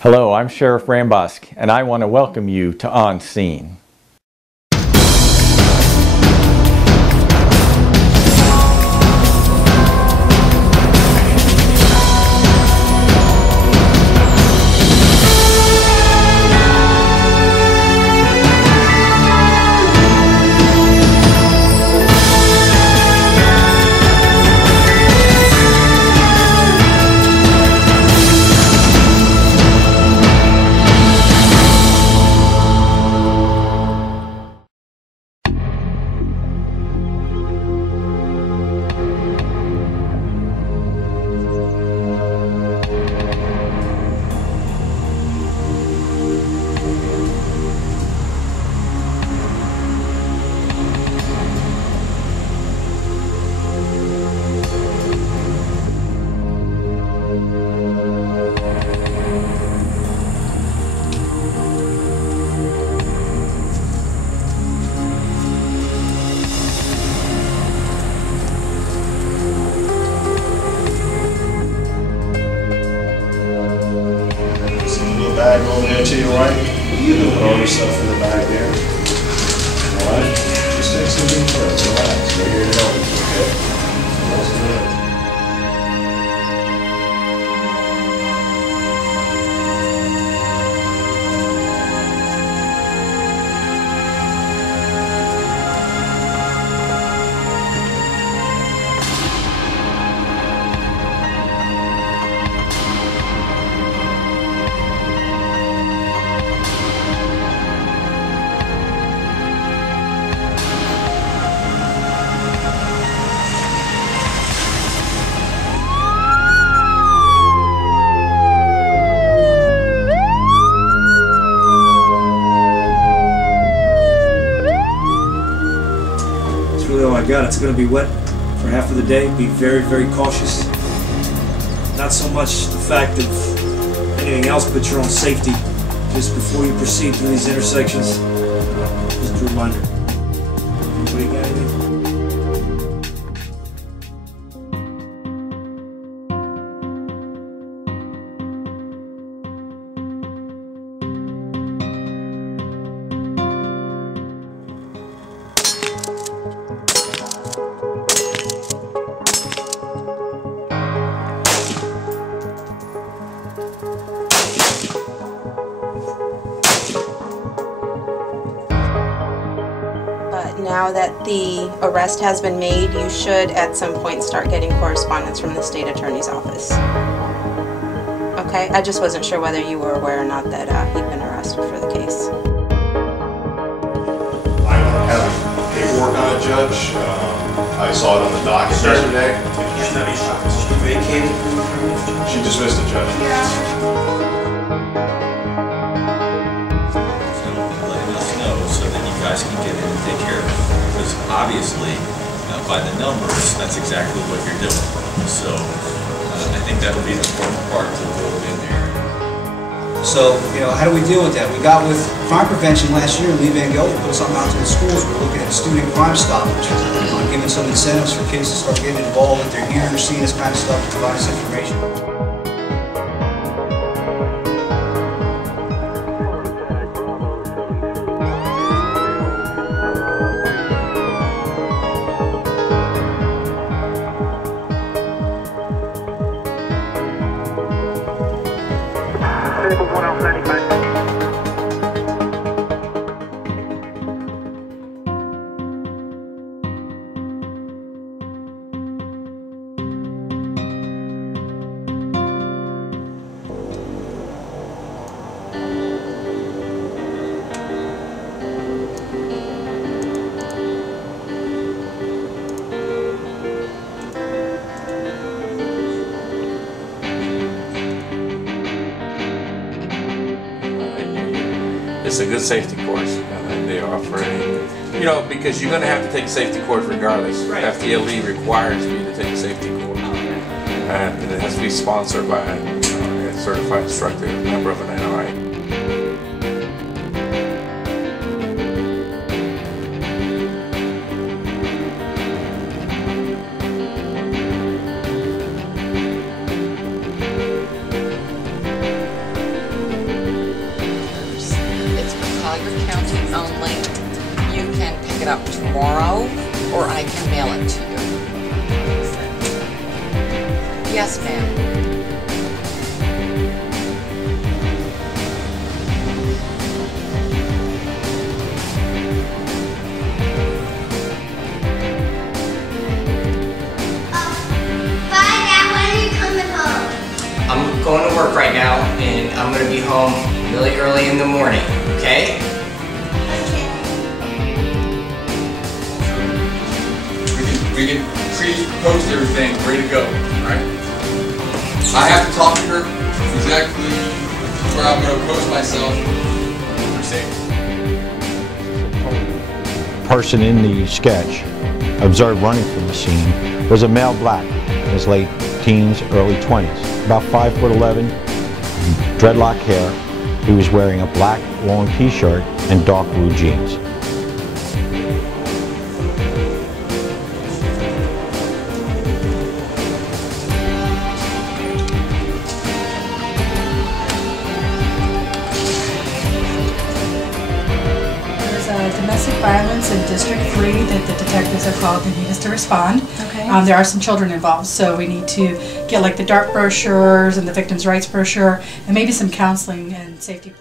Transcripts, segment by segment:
Hello, I'm Sheriff Rambosk, and I want to welcome you to On Scene. It's going to be wet for half of the day. Be very, very cautious. Not so much the fact of anything else, but your own safety. Just before you proceed to these intersections, just a reminder. Now that the arrest has been made, you should at some point start getting correspondence from the state attorney's office. Okay? I just wasn't sure whether you were aware or not that he'd been arrested for the case. I don't have paperwork on it, Judge. I saw it on the docket yesterday. She vacated? She dismissed it, Judge. So that you guys can get in and take care of it. Because obviously, by the numbers, that's exactly what you're doing. So I think that would be an important part to build in there. So, how do we deal with that? We got with crime prevention last year, Lee Van Gelder put something out to the schools. We're looking at student crime stoppage, giving some incentives for kids to start getting involved if they're hearing or seeing this kind of stuff to provide us information. It's a good safety course, and they offer it. Because you're going to have to take a safety course regardless. Right. FTLE requires you to take a safety course, and it has to be sponsored by a certified instructor, a member of an NRI. man. Bye, Dad. When are you coming home? I'm going to work right now, and I'm going to be home really early in the morning, okay? We can pre-post everything, ready to go, right? I have to talk to her exactly where I'm going to post myself for safety. Person in the sketch observed running from the scene was a male black in his late teens, early 20s, about 5'11", dreadlock hair. He was wearing a black long t-shirt and dark blue jeans. Domestic violence in District 3 that the detectives have called and need us to respond. Okay. There are some children involved, so we need to get like the DART brochures and the victim's rights brochure and maybe some counseling and safety.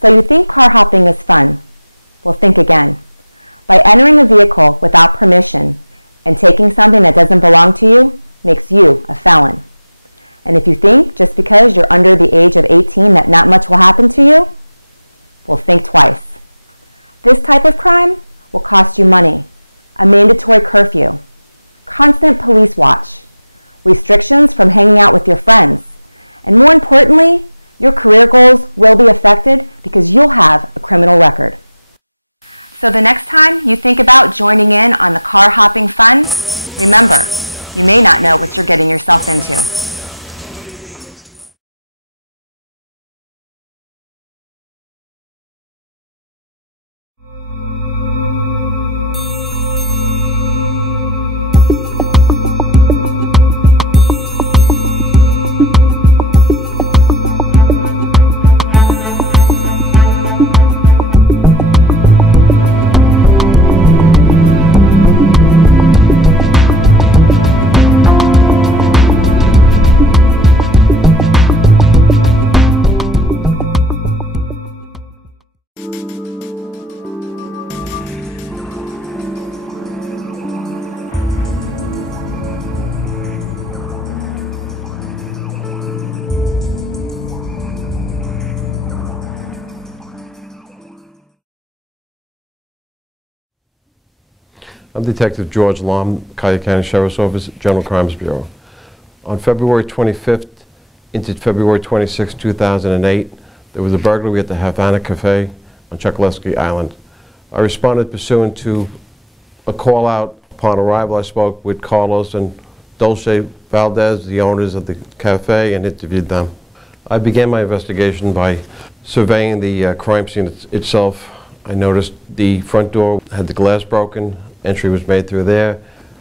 So you think car hopping is fun? Well, think again. By entering a vehicle without permission and taking something that doesn't belong to you makes you a felon. And if you think just because you're under the age of 18 that not much will happen to you, well, think twice. This type of crime will cost you money, a mandatory curfew, constant police watch, restrictions from hanging out with your friends, and more importantly, your career goals will be affected because you'll have a criminal record. So the next time you think about joining in on the car hopping fun, remember, you may not know what you're getting yourself into. I'm Detective George Lom, Collier County Sheriff's Office, General Crimes Bureau. On February 25th into February 26, 2008, there was a burglary at the Havana Cafe on Chokoloskee Island. I responded pursuant to a call out. Upon arrival, I spoke with Carlos and Dulce Valdez, the owners of the cafe, and interviewed them. I began my investigation by surveying the crime scene itself. I noticed the front door had the glass broken. Entry was made through there.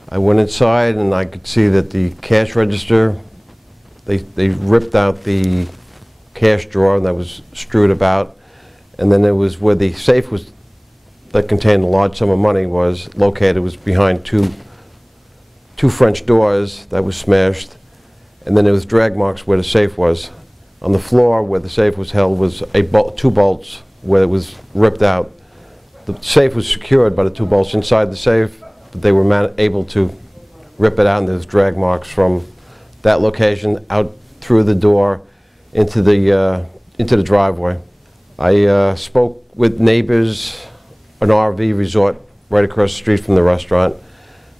I went inside and I could see that the cash register, they ripped out the cash drawer that was strewed about, and then there was where the safe was that contained a large sum of money was located, was behind two French doors that was smashed, and then there was drag marks where the safe was. On the floor where the safe was held was two bolts where it was ripped out. The safe was secured by the two bolts inside the safe, but they were able to rip it out, and there's drag marks from that location out through the door into the driveway. I spoke with neighbors, an RV resort right across the street from the restaurant,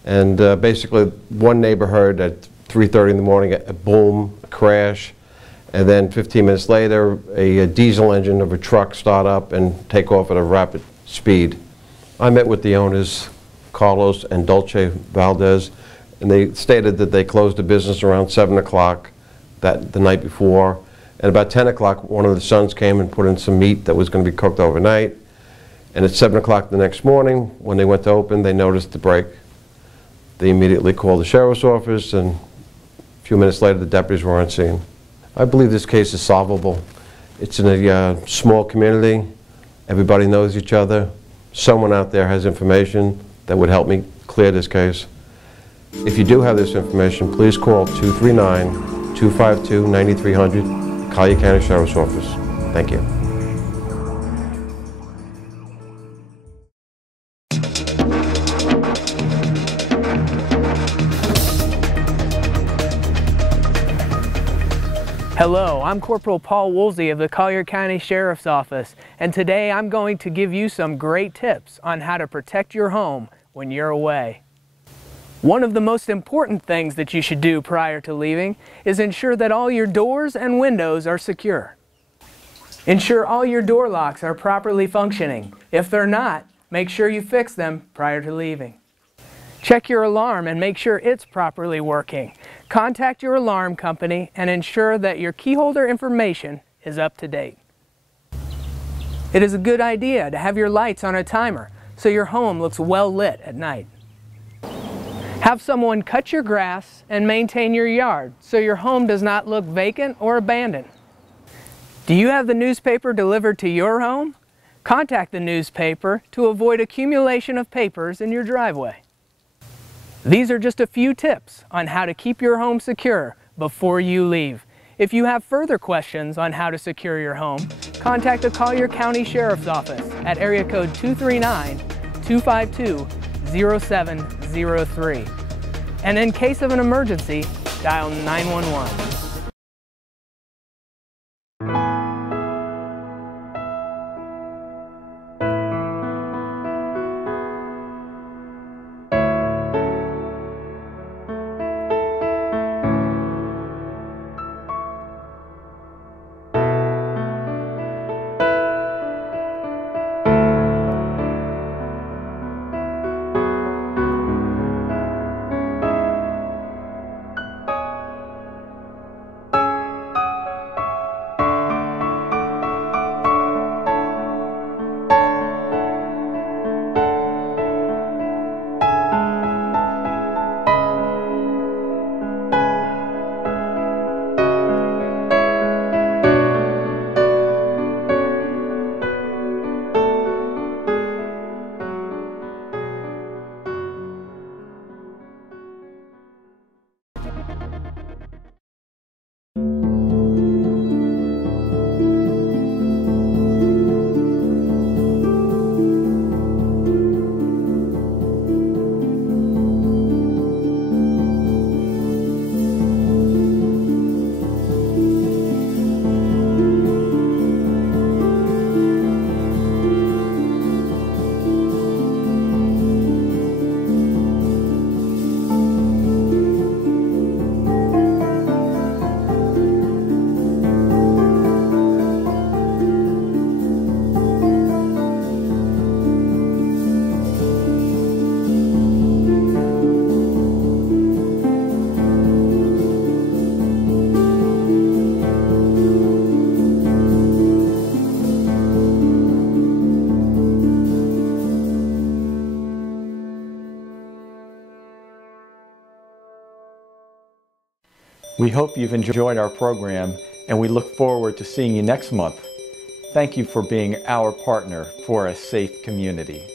And basically, one neighbor heard at 3:30 in the morning a boom, a crash, and then 15 minutes later, a diesel engine of a truck start up and take off at a rapid speed. I met with the owners, Carlos and Dulce Valdez, and they stated that they closed the business around 7 o'clock the night before. And about 10 o'clock, one of the sons came and put in some meat that was going to be cooked overnight. And at 7 o'clock the next morning, when they went to open, they noticed the break. They immediately called the sheriff's office, and a few minutes later, the deputies were on scene. I believe this case is solvable. It's in a small community. Everybody knows each other. Someone out there has information that would help me clear this case. If you do have this information, please call 239-252-9300. Collier County Sheriff's Office. Thank you. Hello, I'm Corporal Paul Woolsey of the Collier County Sheriff's Office, and today I'm going to give you some great tips on how to protect your home when you're away. One of the most important things that you should do prior to leaving is ensure that all your doors and windows are secure. Ensure all your door locks are properly functioning. If they're not, make sure you fix them prior to leaving. Check your alarm and make sure it's properly working. Contact your alarm company and ensure that your key holder information is up to date. It is a good idea to have your lights on a timer so your home looks well lit at night. Have someone cut your grass and maintain your yard so your home does not look vacant or abandoned. Do you have the newspaper delivered to your home? Contact the newspaper to avoid accumulation of papers in your driveway. These are just a few tips on how to keep your home secure before you leave. If you have further questions on how to secure your home, contact the Collier County Sheriff's Office at area code 239-252-0703. And in case of an emergency, dial 911. We hope you've enjoyed our program, and we look forward to seeing you next month. Thank you for being our partner for a safe community.